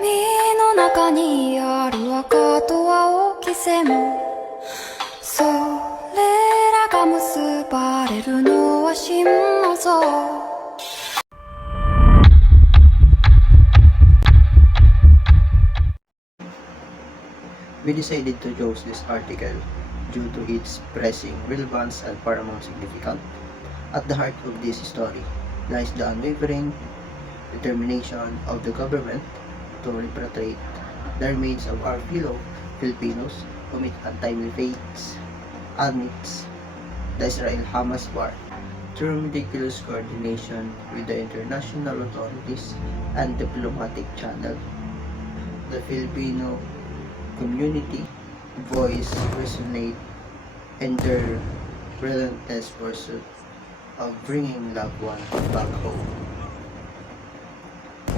海の中にある赤と青き線それらが結ばれるのは真の像We decided to choose this article due to its pressing relevance and paramount significance. At the heart of this story lies the unwavering determination of the government to repatriate the remains of our fellow Filipinos whom it untimely fates amidst the Israel-Hamas war. Through meticulous coordination with the international authorities and diplomatic channel, the Filipino community voice resonate in their relentless pursuit of bringing loved ones back home.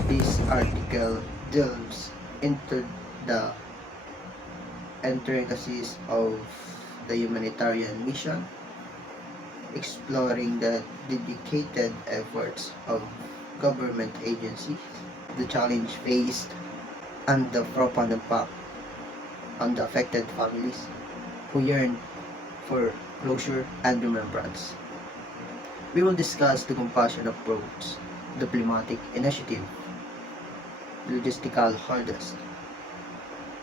This article delves into the intricacies of the humanitarian mission, exploring the dedicated efforts of government agencies, the challenge faced, and the profound impact on the affected families who yearn for closure and remembrance. We will discuss the compassion approach, diplomatic initiative, logistical hurdles,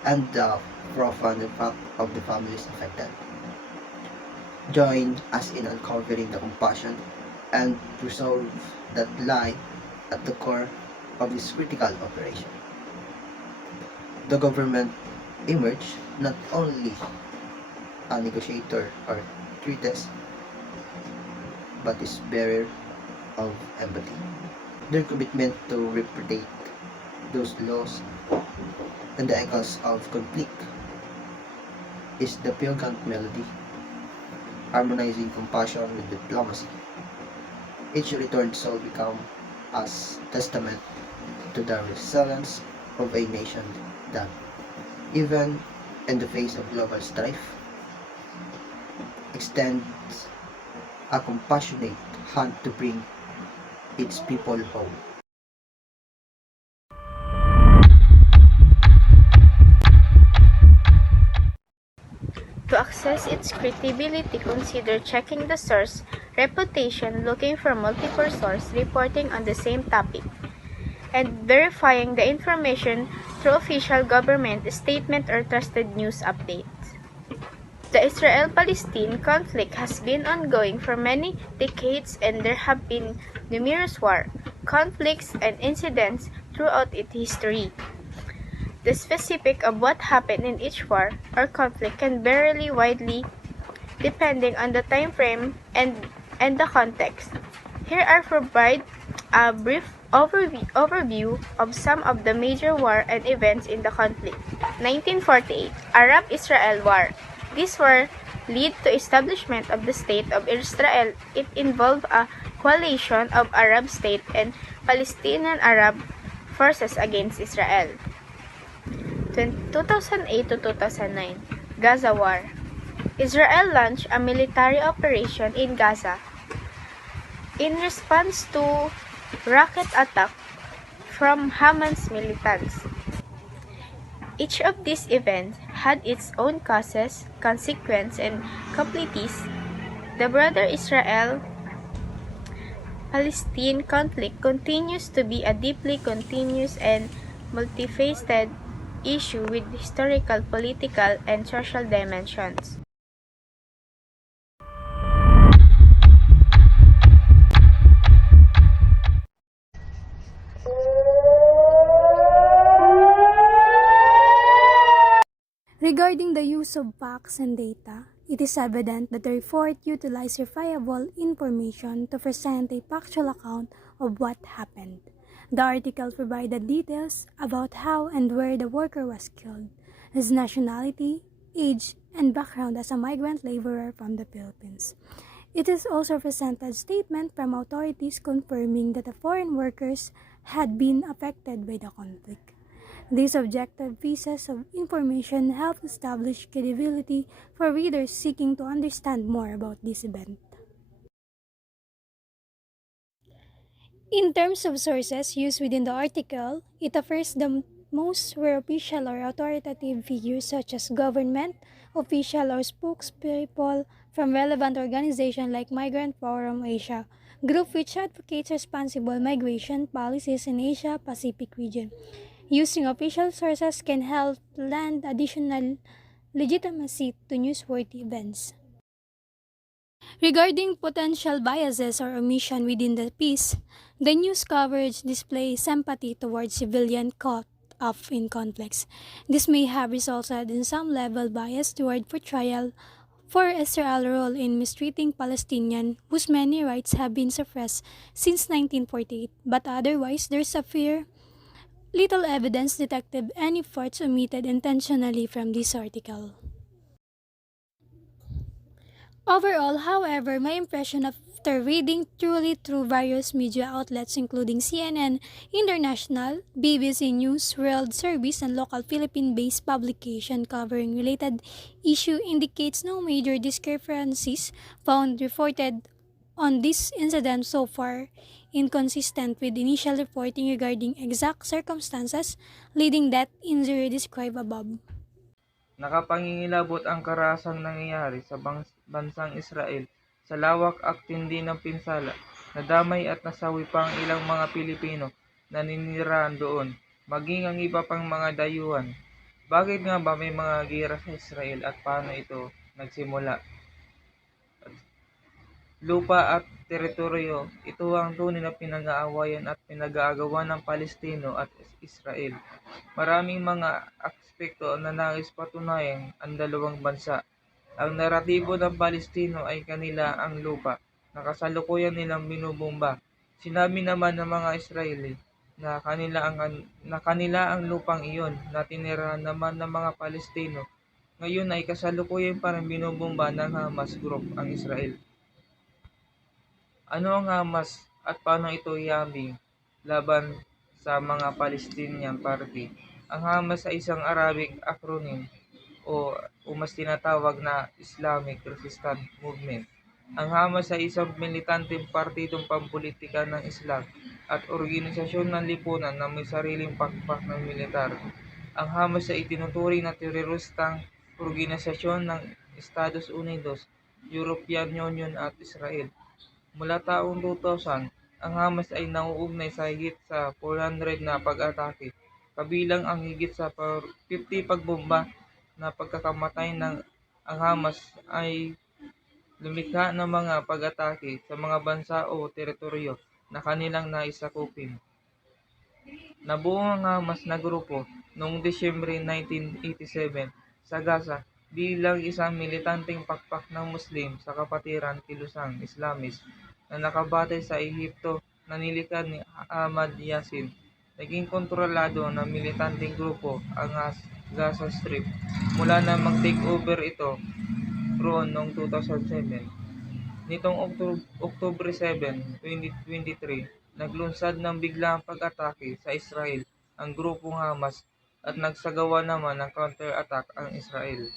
and the profound impact of the families affected. Join us in uncovering the compassion and resolve that lie at the core of this critical operation. The government emerged not only a negotiator or treatise, but is bearer of empathy. Their commitment to repudiate those laws and the echoes of conflict is the poignant melody, harmonizing compassion with diplomacy. Each returned soul become as testament to the resilience of a nation that, even in the face of global strife, extends a compassionate hand to bring its people home. To access its credibility, consider checking the source reputation, looking for multiple sources reporting on the same topic, and verifying the information through official government statement or trusted news updates. The Israel-Palestine conflict has been ongoing for many decades, and there have been numerous wars, conflicts, and incidents throughout its history. The specifics of what happened in each war or conflict can vary widely depending on the time frame and the context. Here are provide a brief overview of some of the major war and events in the conflict. 1948 Arab-Israel War. This war led to establishment of the State of Israel. It involved a coalition of Arab states and Palestinian Arab forces against Israel. 2008 to 2009 Gaza War. Israel launched a military operation in Gaza in response to rocket attack from Hamas militants. Each of these events had its own causes, consequences, and complexities. The broader Israel-Palestine conflict continues to be a deeply continuous and multifaceted issue with historical, political, and social dimensions. Regarding the use of facts and data, it is evident that the report utilized verifiable information to present a factual account of what happened. The article provided details about how and where the worker was killed, his nationality, age, and background as a migrant laborer from the Philippines. It is also presented statement from authorities confirming that the foreign workers had been affected by the conflict. These objective pieces of information help establish credibility for readers seeking to understand more about this event. In terms of sources used within the article, it offers the most were official or authoritative figures such as government official or spokespeople from relevant organizations like Migrant Forum Asia, group which advocates responsible migration policies in Asia Pacific region. Using official sources can help lend additional legitimacy to newsworthy events. Regarding potential biases or omission within the piece, the news coverage displays sympathy towards civilians caught up in conflicts. This may have resulted in some level bias toward portrayal for Israel's role in mistreating Palestinians whose many rights have been suppressed since 1948, but otherwise there's a fair little evidence detected any parts omitted intentionally from this article. Overall, however, my impression after reading through various media outlets including CNN, International, BBC News, World Service, and local Philippine-based publication covering related issue indicates no major discrepancies found reported on this incident so far, inconsistent with initial reporting regarding exact circumstances leading that injury described above. Nakapangingilabot ang karahasang nangyayari sa bansang Israel sa lawak at tindi ng pinsala, nadamay at nasawi pa ang ilang mga Pilipino na naninirahan doon, maging ang iba pang mga dayuhan. Bakit nga ba may mga giyera sa Israel at paano ito nagsimula? Lupa at teritoryo, ito ang tunay na pinag-aawayan at pinag-aagawan ng Palestino at Israel. Maraming mga aspekto na nais patunayan ang dalawang bansa. Ang naratibo ng Palestino ay kanila ang lupa na kasalukuyan nilang binubomba. Sinabi naman ng mga Israeli na kanila ang lupang iyon na tinirahan naman ng mga Palestino. Ngayon ay kasalukuyan parang binubomba ng Hamas Group ang Israel. Ano ang Hamas at paano ito ihambing laban sa mga Palestinian Party? Ang Hamas ay isang Arabic acronym o mas tinatawag na Islamic Resistance Movement. Ang Hamas ay isang militanteng partidong pampulitika ng Islam at organisasyon ng lipunan na may sariling pakpak ng militar. Ang Hamas ay itinuturing na teroristang organisasyon ng Estados Unidos, European Union at Israel. Mula taong 2000, ang Hamas ay nauugnay sa higit sa 400 na pag-atake, kabilang ang higit sa 50 pagbomba na pagkakamatay ng ang Hamas ay lumikha ng mga pag-atake sa mga bansa o teritoryo na kanilang naisakupin. Nabuo ang Hamas na grupo noong Disyembre 1987 sa Gaza bilang isang militanteng pakpak ng Muslim sa kapatiran kilusang Islamist na nakabatay sa Ehipto na nilikha ni Ahmad Yassin. Naging kontrolado ng militanteng grupo ang Gaza Strip mula na mag-take over ito roon noong 2007. Nitong October 7, 2023, naglunsad ng biglang pag-atake sa Israel ang grupong Hamas at nagsagawa naman ng counter-attack ang Israel.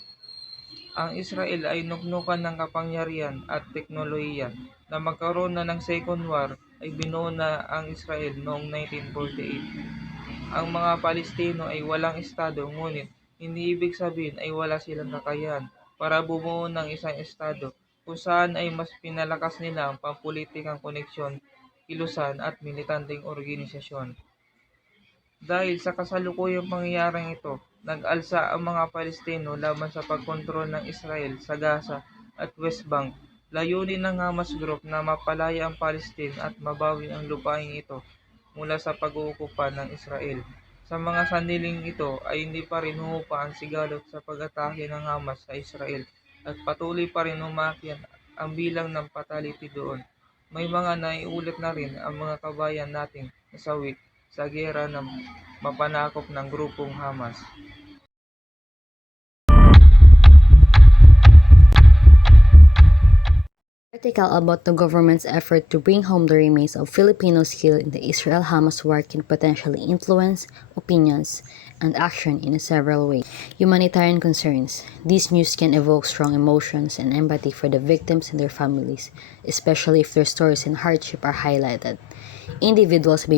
Ang Israel ay nuknukan ng kapangyarihan at teknolohiya na magkaroon na ng Second War ay binuo na ang Israel noong 1948. Ang mga Palestino ay walang estado ngunit hindi ibig sabihin ay wala silang kakayahan para bumuo ng isang estado kung saan ay mas pinalakas nila ang pampulitikang koneksyon, kilusan at militanteng organisasyon. Dahil sa kasalukuyang pangyayaring ito, nag-alsa ang mga Palestino laban sa pagkontrol ng Israel sa Gaza at West Bank. Layunin ng Hamas Group na mapalaya ang Palestine at mabawi ang lupain ito mula sa pag-uukupa ng Israel. Sa mga sandiling ito ay hindi pa rin humupa ang sigalot sa pag-atake ng Hamas sa Israel at patuloy pa rin umakyat ang bilang ng fatality doon. May mga naiulat na rin ang mga kabayan nating nasawi sa giyera ng mapanakop ng grupong Hamas. Article about the government's effort to bring home the remains of Filipinos killed in the Israel-Hamas war can potentially influence opinions and action in several ways. Humanitarian concerns. These news can evoke strong emotions and empathy for the victims and their families, especially if their stories and hardship are highlighted. Individuals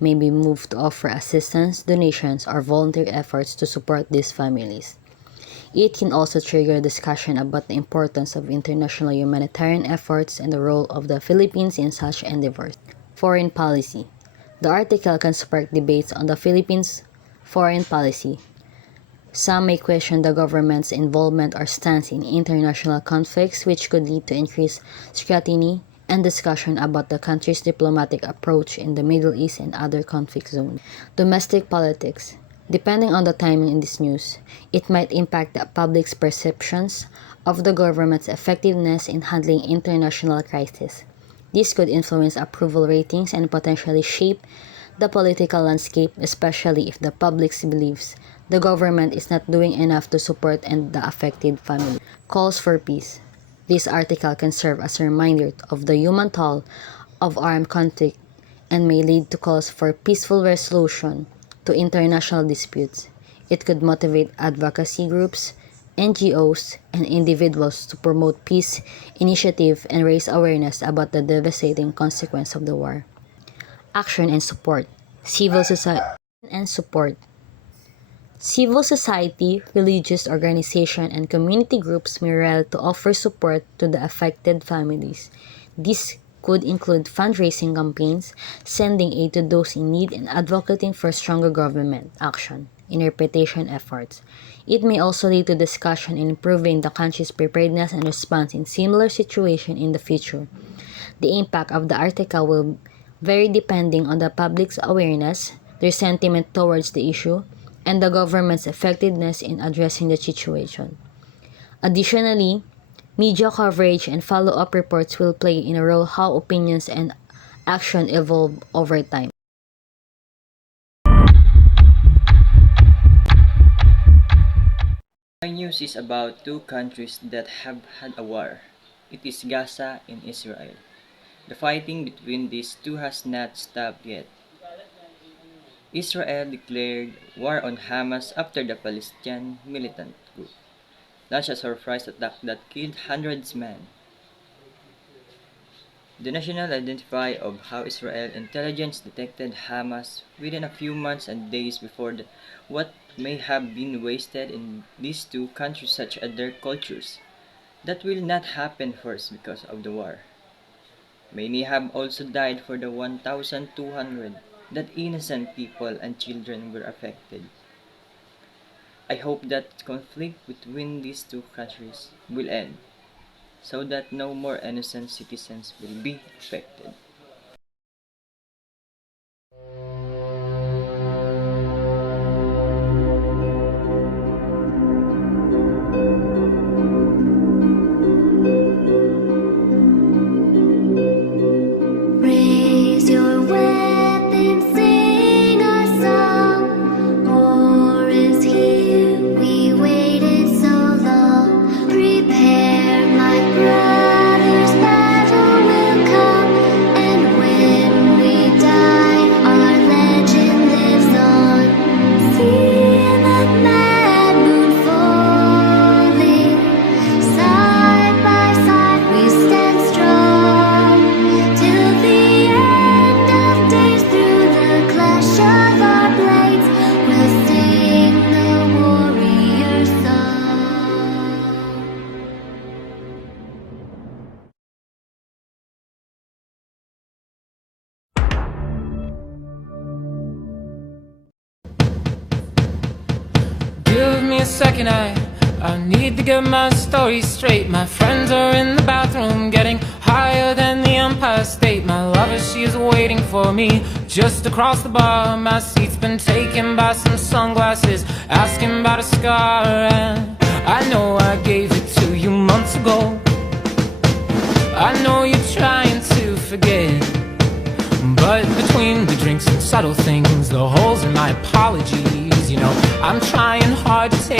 may be moved to offer assistance, donations, or volunteer efforts to support these families. It can also trigger discussion about the importance of international humanitarian efforts and the role of the Philippines in such endeavors. Foreign policy. The article can spark debates on the Philippines' foreign policy. Some may question the government's involvement or stance in international conflicts, which could lead to increased scrutiny and discussion about the country's diplomatic approach in the Middle East and other conflict zones. Domestic politics. Depending on the timing in this news, it might impact the public's perceptions of the government's effectiveness in handling international crises. This could influence approval ratings and potentially shape the political landscape, especially if the public believes the government is not doing enough to support and the affected family. Calls for peace. This article can serve as a reminder of the human toll of armed conflict and may lead to calls for peaceful resolution to international disputes. It could motivate advocacy groups, NGOs, and individuals to promote peace initiatives and raise awareness about the devastating consequence of the war. Action and support. Civil society and support. Civil society, religious organizations, and community groups may rally to offer support to the affected families. This could include fundraising campaigns, sending aid to those in need, and advocating for stronger government action in interpretation efforts. It may also lead to discussion in improving the country's preparedness and response in similar situations in the future. The impact of the article will vary depending on the public's awareness, their sentiment towards the issue, and the government's effectiveness in addressing the situation. Additionally, media coverage and follow-up reports will play in a role how opinions and action evolve over time. My news is about two countries that have had a war. It is Gaza and Israel. The fighting between these two has not stopped yet. Israel declared war on Hamas after the Palestinian militant group launched a surprise attack that killed hundreds of men. The national identify of how Israel intelligence detected Hamas within a few months and days before what may have been wasted in these two countries such as their cultures. That will not happen first because of the war. Many have also died for the 1,200 that innocent people and children were affected. I hope that conflict between these two countries will end, so that no more innocent citizens will be affected. Raise your weapons, sing a song. War is here, we waited so long. Prepare, my brothers, battle will come. And when we die, our legend lives on. See the mad moon falling. Side by side we stand strong. Till the end of days, through the clash of our blades, we'll sing the warrior song. Give me a second, I need to get my story straight. My friends are in the bathroom getting higher than the Empire State. My lover, she is waiting for me just across the bar. My seat's been taken by some sunglasses, asking about a scar. And I know I gave it to you months ago. I know you're trying to forget, but between the drinks and subtle things, the holes in my apologies, you know, I'm trying hard to take